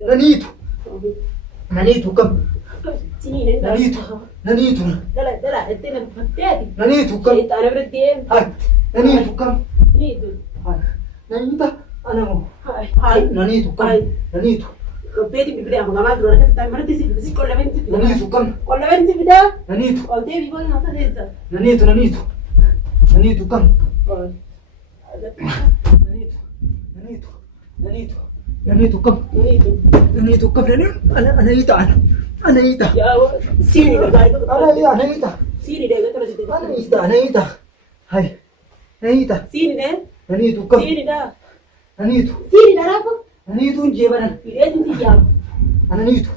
Nanitu. Nanitu kam. Nanitu. Nanitu. Nanitu kam. Hai. Nanitu kam. Hai. Nanita. Anamo. Hai. Nanitu kam. Nanitu. Beti biblia mama drona ka sta marti si con la 20 Nanitu kam. con la 20 video Nanitu. o devi poi nota dezza Nanitu. Nanitu. Nanitu kam. Nanitu. Nanitu. Nanitu. Nanitu kam. Nanitu kam. Anita. Anita. ya sini da dai Anita. sini da ga tara Anita. Hai. Anita. sini ne Nanitu kam. sini da Nanitu. rapo Nanitu jebaran. ide ti ya Nanitu.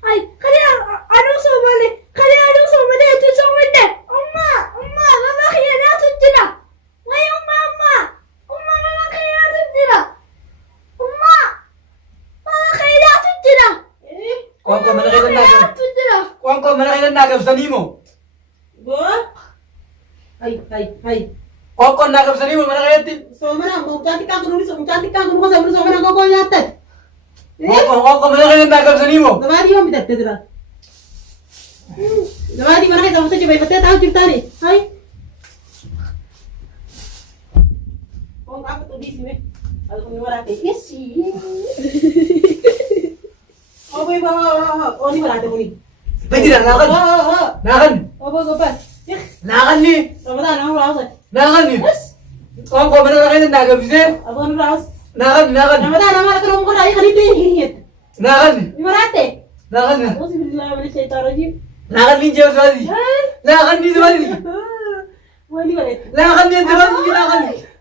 Hai. Kalian anu somale. Kalian anu somale itu somale. Amma, mama kaya tu tidak. Wai mama. Mama kaya tu tidak. Mama kaya tu tidak. Kau mana kaya naga? Tu tidak. Kau mana kaya naga sani mo? bo hai Kau naga sani mo mana kaya ti? so mana mo cantik kan ko so mana ko yatta Kau mana kaya naga sani mo? Dabadi mo bitat tedra Dabadi mana kaya sampai coba betul tahu cerita nih hai Oh aku tuh di sini aku merate yes Oh boy oh ini merate ini Beti dah nagan. Nagan. Oh boy gopas Nagan ni. Ramadan aku raus Nagan ni. Kau mana kaya naga bisa? aku raus Nagan. Ramadan aku mau kau lagi kali deh Nagan. Ini merate Nagan. Oh bismillah mana syaitan rajim Nagan ni jauh sekali. Nagan ni sekali. Wah ini merate Nagan ni sekali.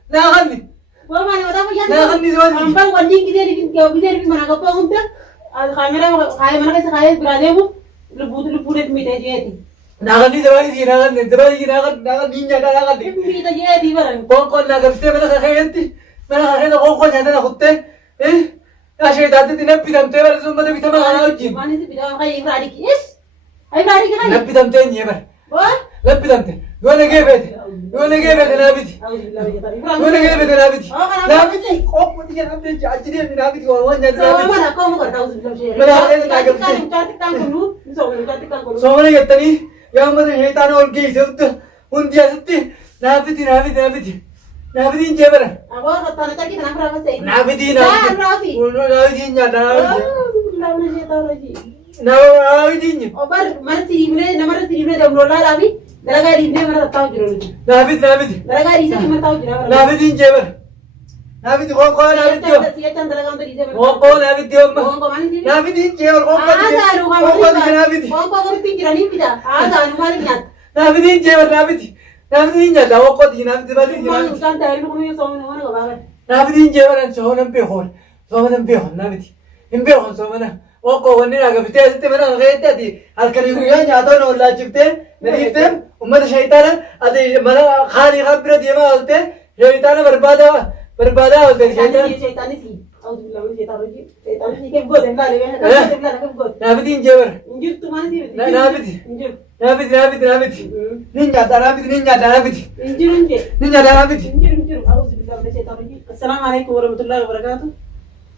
Nagan ni. Wah mana kata apa ya Nagan ni sekali. Ambang wanding kita di mana kau pun tuh kamera kaya mana kaya sekaya berada bu lebut deh mita jadi Nagan ni sekali. Nagan ni nyata nagan ni. mita jadi barang Kau naga bisa mana kaya ti? Mana kaya kau nyata nak kutte? Asyik tadi tidak pidam teh baru semua tapi tambah anak uji. mana sih bilang kayak Ibrahim yes Ibrahim kan Nak pidam teh ni ber. wah Nak pidam teh. Gua nak gebet nabiti. Gua nak gebet nabiti. Nabiti. Kau pun dia nabiti. Jadi dia nabiti kau orang jadi so nabiti. mana kau mau tahu sebelum sih Mana kaya naga bisa? cantik kan dulu so cantik kan dulu Soalnya kita ni yang mana syaitan orang gay sebut undia seti nabiti. Nabiti ni ber. aku kata tadi kenapa apa sih Nabiti. Rafi Nabiti nyata. Lawan syaitan lagi Nabiti ni. Obar mana sini dah mulai lagi dalaga di sini mana tahu jurus Nabiti. dalaga di sini mana tahu jurus Nabiti ni ber. Nabiti kau nabiti yo. siapa dalaga untuk di sini Kau nabiti yo. kau mana sih Nabiti ni kau ada anu kau nabiti. kau pikiran ini tidak ada anu mana niat Nabiti ni nabiti ni nyata. Kau nabiti balik mau nabiti. kan tahu lu punya soalnya mana kau bangun Nabiti ni soalnya nampehon nabiti. Nampehon soalnya. Kau ni naga bisa seti mana kaya tadi. Alkali hujan nyata no lajibte. Nerifte. Umat syaitan ada mana khali khabir dia malte. Syaitan berbada hote syaitan. syaitan sih Alhamdulillah syaitan sih kayak gue dengar gue Nabiti ni ber. injur tuh mana sih Nabiti. injur Nabiti. Ni nyata nabiti. injur Ni nyata nabiti. Alhamdulillah syaitan rajim Assalamualaikum warahmatullahi wabarakatuh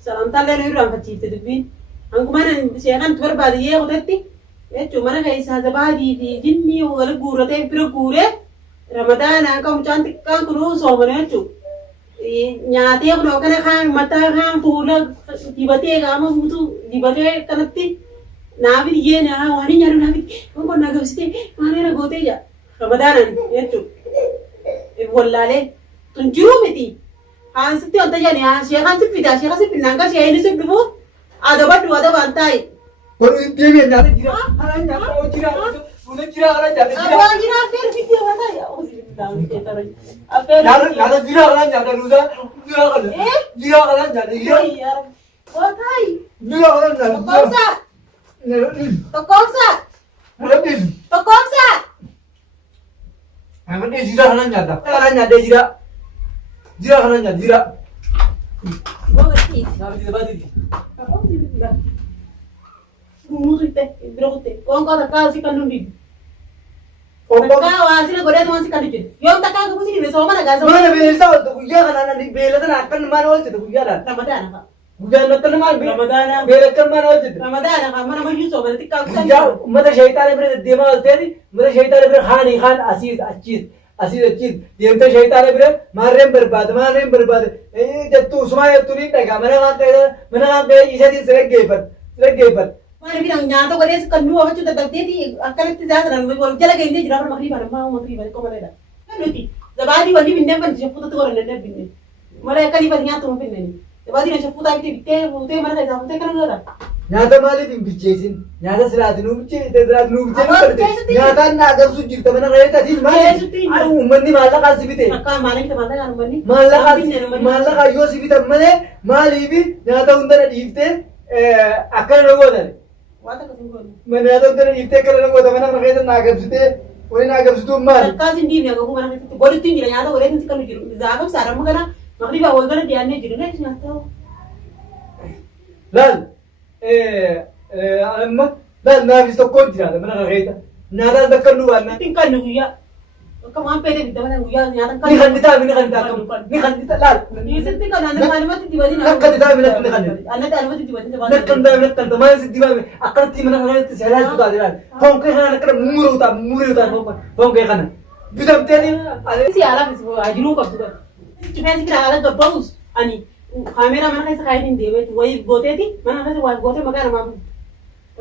salam talle no iram facite dubbin anku mana sheekan tubar baadiye qodatti echu mana kay sa zabadi di jinni wala gurate pira gure ramadan anka mucantik kan kunu somane echu nyaate kuno kana kan mata kan pula dibate gama mutu dibate kanatti nabi ye na wani nyaru nabi ko naga usite mare na gote ja ramadan echu wallale tunjuru meti Hansi tiada jadi Syekhan si pida nangka Syekhan si dulu ada bantai Kau ni dia ni nyata jira. Halan nyata kau jira. Bukan jira halan nyata jira. apa lagi nak fair video mana ya oh sih tahu kita lagi apa Nyata jira halan nyata rusa. Jira halan. Jira halan nyata jira. iya oh kai Jira halan nyata. tokomsa Berapa? tokomsa Aman dia jira halan nyata. Halan nyata jira. Jira halan nyata jira. gua ngerti Nabi tidak badi. apa sih bilang musuh teh, berokte. Kau tak kasih kan nundi. Takkaa waasila godhee tumansi kan jiru. Yoom takkaa kubusi dhibe sooma nagaa sooma. Mana beelisa ooltu guyyaa kanaan beelatan akkan maal oolchite guyyaadhaan. Ramadaana fa'a. Guyyaan akkan maal Ramadaana. beelakkan maal oolchite. Ramadaana fa'a mana mayyuu sooma xiqqaa kutan Guyyaa ummata shayitaana bira deddeemaa oolteeti ummata shayitaana bira haanii haan asiis achiis deemtee shayitaana bira maarreen barbaade jettu sumaa jettu ni dhagaa mana kaan ta'e isatiin si dhaggeeffat. Maaliif naan nyaata godhees kan nu wabachuu dadhabdeeti akkanatti zaatan wal jala geenyee jira bara makriibaan ammaa makriibaan qomaadha. Kan nuti zabaadii wanni binneen ban shafuutatti goran danda'e binne. Malee akkanii ban nyaatuma binneen. Zabaadii na shafuutaa bittee fuutee mana keessaa fuutee kana godha. Nyaata maaliif hin bilcheessin? Nyaata siraati nuu bilcheessin. Nyaataan na agarsiisu jirta mana reetatiif maali? Uummanni maallaqaan si bite. Akka maallaqni maallaqaan uummanni. Maallaqaan yoo si bitan malee maaliif nyaata hundana dhiiftee akkana na gootan? Waata akkasii godhu. Nyaata hundana dhiiftee akkana na goota mana reetan na agarsiitee waliin na agarsiituun maali? Akkaas hin dhiibne akka mana keessatti godhutti hin jira nyaata godheetiin kan jiru. Zaafam saaramu kana makriibaa wal gala dhiyaannee jiru ne nyaata. Laal amma laal naafis tokkoon jiraata mana reeta. Nyaataan bakka nu baannaa. Ittiin kan nu guyyaa. Akka waan fedhe bitta mana guyyaa nyaatan kan. Ni kanditaa akkam ni kanditaa laal. Sitti kan anumatti dibatiin. Akka kanditaa minatti ni kanditaa. Anumatti dibatiin. Nakkan maal sitti baame akkanatti mana kanatti si halaaltu taate laal. Foon kee kana akkana mumuruutaan foon kee kana. Bitamteeni. Si alaafis ajiruu qabdu kan. Cifeensi kira ala gabba'us ani kaameeraa mana keessa kaayanii deemeetu wayii gooteeti mana keessa waa gootee maqaa namaa buusu.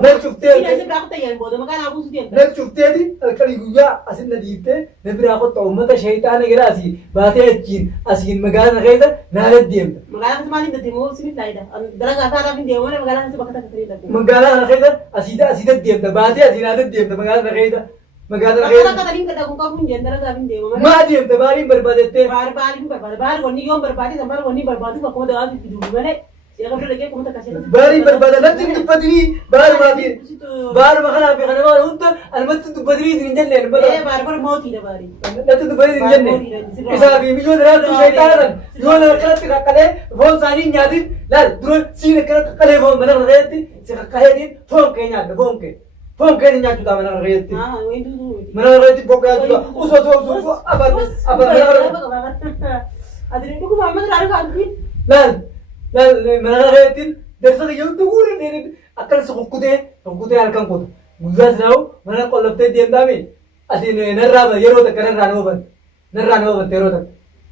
Na cufteeti. Siyaasi biraa kutaa yaan booda maqaa namaa buusu deemta. Na cufteeti halkanii guyyaa asin na dhiiftee na biraa qotta uummata shayitaana gara asii baatee achiin asiin magaalaa keessa naala deemta. Magaalaa keessa maaliin deddeemoo simit laayida. Dalagaa afaadhaaf hin deemu malee magaalaa keessa bakka takka ta'ee deddeemu. Magaalaa kana keessa asii deemta baatee asiin haala deemta magaalaa keessa. Magaalaa Bakka takka ta'een kadhaa kun qabu hin jeen dalagaa hin deemu malee. Maa deemta baariin barbaadettee. Baariin barbaade baari wanni yoon barbaade san baari wanni barbaadu bakkuma dawaa fi duubu malee. Siyaa qabdu dhaqee kuma takka shee. Baariin barbaada latti hin dubbatinii baarumaatiin. Baaruma kanaa fi kana waan hunda almatti dubbatinii hin jenneen. Baari mootiidha baari. Latti dubbatinii hin jenneen. Isaa fi biyyoon raabtuu shayitaanaan yoo nama kanatti qaqqalee foon isaanii hin nyaatin laal dura siin akkana qaqqalee foon mana kana keessatti si qaqqaleetiin foon kee nyaadda foon kee. Foon kee ni nyaachuudha mana kana keessatti. Mana kana keessatti foon kee nyaachuudha. Usoo Adii dhuguma amma irraa dhugaa dubbiin. laal mana kana keessatti darsata yoo dhuguun akkanas kukkutee halkan kutu. Guyyaa sinaa'u mana qollaftee deemtaami ati narraa yeroo takka narraa nama ban. Narraa nama bante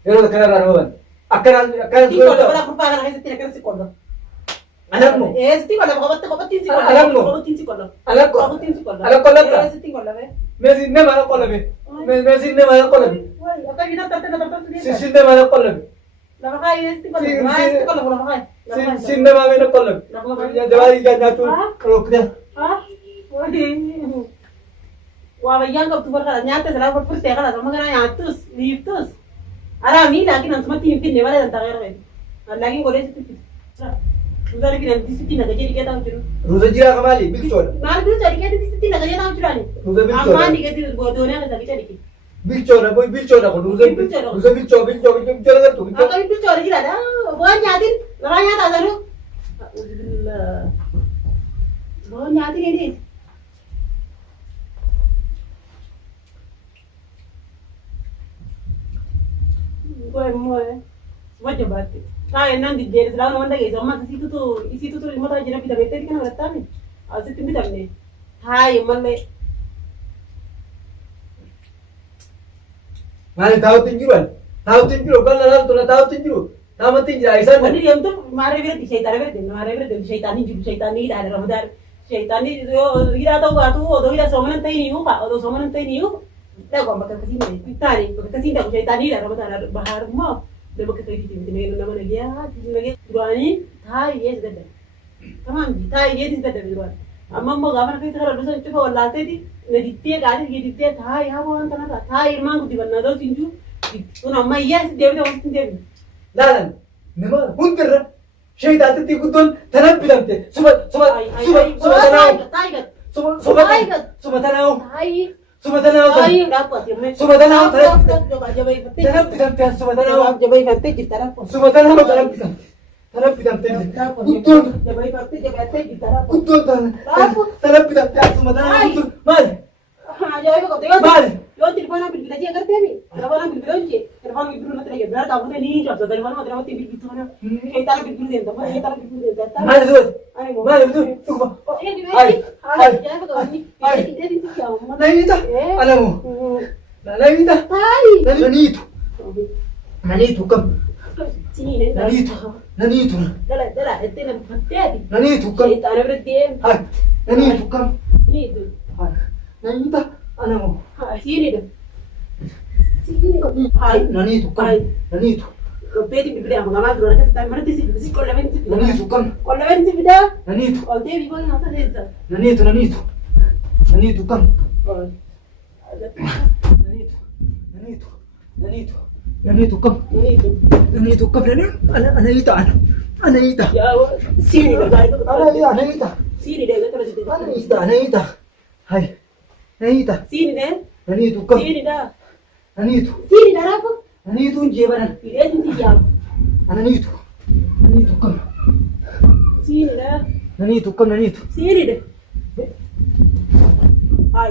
yeroo takka narraa nama ban. Akkanas Tii qolla bara kurfaa kana keessatti akkanas si qolla. Anammo. Sitti qolla qophattiin si qolla. Anammo. Qophattiin si qolla. Alakko. Qophattiin si qolla. Alakko latta. Sitti qolla bee. Meesin nama ala qollame. Meesin nama ala qollame. Akka bitaa tartee Sin nama ala qollame. lafa kaayee sitti qolla. Sitti qolla lafa kaayee. Sin nama ala qollame. Jabaarii nyaachuu rookne. Waa bayyaan qabdu barbaada nyaata silaa furfurtee kana sama kana nyaattus dhiiftus. Araamii laakiin ansumatti hin finne malee dantaa gara fayyadu. Laakiin godhee sitti fidu. Ruuza liqidhaan disitti nagajee dhiqee taa'u jiru. Ruuza jiraa kamaali bilchoodha. Maal bilcha dhiqee disitti nagajee taa'u jiraani. Ruuza bilchoodha. Ammaan dhiqee doonee keessa bicha dhiqee. Bilchoodha kun ruuza bilchoodha gartuu. Akka bilchoodha jiraadha. Waan nyaatin lafaa nyaataa sanuu. Waan nyaatin inni. Wajja baatte. Ennaan diddeera silaa wanta geessu ammas isiitutu dhimmoota jira bitameettee kana barattaame asitti bitamne haayi mallee. Maali taa'utti hin jiru taa'utti hin jiru kan lalaatu tola taa'utti hin jiru taa'umatti hin jira isaan. Wanni deemtu maaree biratti shayitaana bira deemna maaree bira deemtu shayitaanii jiru shayitaanii hidhaadha ramadaan shayitaanii yoo hidhaa ta'uu baatu odoo hidhaa soomana hin ta'in iyyuu odoo soomana hin ta'in iyyuu dhaqu bakka akkasiin bittaani bakka akkasiin dhaqu shayitaanii hidhaa ramadaan bahaarummaa. Nama kakak itu nama lagi durani thai yes dadda tamam ji thai yes dadda durani amma mo gamana kai sakara dusan chufa wallate di neditte gaadi geditte thai ha wan tanara thai irman gudi banna do tinju un amma yes devi on devi lalan nama hundirra shaydaatti guddoon tanabbilamte suba tanaawu Sumatanaw Ay, dapat ya me. Sumatanaw Jabai fatti. tanabbilamte sumatanaw Jabai fatti gitara. sumatanaw tanabbilamte guddoon Jabai fatti jabai fatti gitara. guddoon tanabbilamte sumatanaw maali ajaa'iba qabda yoo Maali? yoo telefoonaan bilbila jee agarteemi telefoonaan bilbila hojii telefoon bilbilu natti dhagee biraa qabatee ni jabsa telefoon mata namatti bilbiltu mana sheetana bilbilu deemta mana sheetana bilbilu deemta Maali duuti? ani moo Maali duuti? Dhuguma. ajaa'iba qabdi dheedhiin si yaamama Naniita? Alamu. Naniita? taali Naniitu. Naniitu kam? siine Naniitu. Naniitu. dala ettee na fatteeti Naniitu kam? sheetana bira deem Hai. Naniitu kam? niitu Hai. Naniita? Alamu. siinidha siinidha hai Naniitu kam? Naniitu. Beeti bilbilee amma gamaa duraan akkasii taa'e marti si qollabeen si Naniitu kam? qollabeen si fidaa Naniitu. ol deebii boona nyaata keessa Naniitu. Naniitu. Naniitu kam? Naniitu. Naniitu. Naniitu. Naniitu kam? niitu Naniitu kam? Naniita. Naniita. yaa siinidha gaa'idha Naniita. siinidha eeggata rajite Naniita. Naniita. Hai. Naniita. siinidha Naniitu kam? siinidha Naniitu. siinidha raafuu Naniituun jeebanan. hidheetiin si yaama Naniitu. Naniitu kam? siinidha Naniitu kam? Naniitu. siinidha hai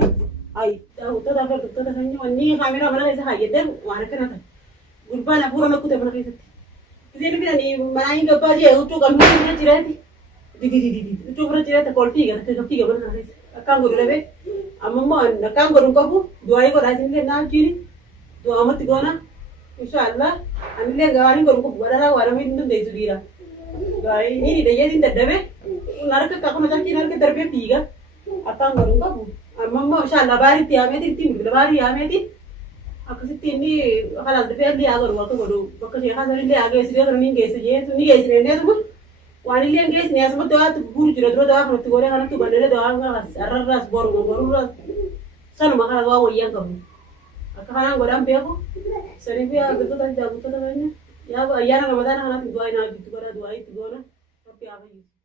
hai daawwattoota keenya wanni kaameraa mana keessa hayyaddan waan akkana ta'e gurbaan hafuura nokkute mana keessatti isin bidanii manaa hin gabbaa jee huccuu qabnu bira jiraati huccuu bira jiraati kolfii gatii gabana kana keessa akkaan godhu dhabee amma immoo akkaan godhu qabu du'aayii godhaa isin illee naaf jiini du'aamatti goona inshaallah anillee gaariin godhu qabu badharaa waan namni hin dandeessu dhiira gaarii ni hidhayyeetiin dadhabee harka akkuma carkiin harka darbee fiiga akkaan godhu qabu amma immoo inshaallah baariitti yaameeti ittiin bilbila baarii yaameeti akkasitti inni kalaan dhufee illee haa godhu akka godhu bakka ishee haasan illee haa geessu deetan ni geesse jeetu ni geessine illee waan illee hin geessine asumatti dawaa guuru jira dura dawaa kanatti godhee kanatti hubannee dawaa kanas arrarraas borurraas sanuma kana dawaa wayyaan qabu akka kanaan godhaan beeku sanii fi argattoota jaabuttoota keenya yaa ayyaana ramadaana kanatti du'aa hin hojjetu godha du'aa itti goona rabbi haa fayyadu.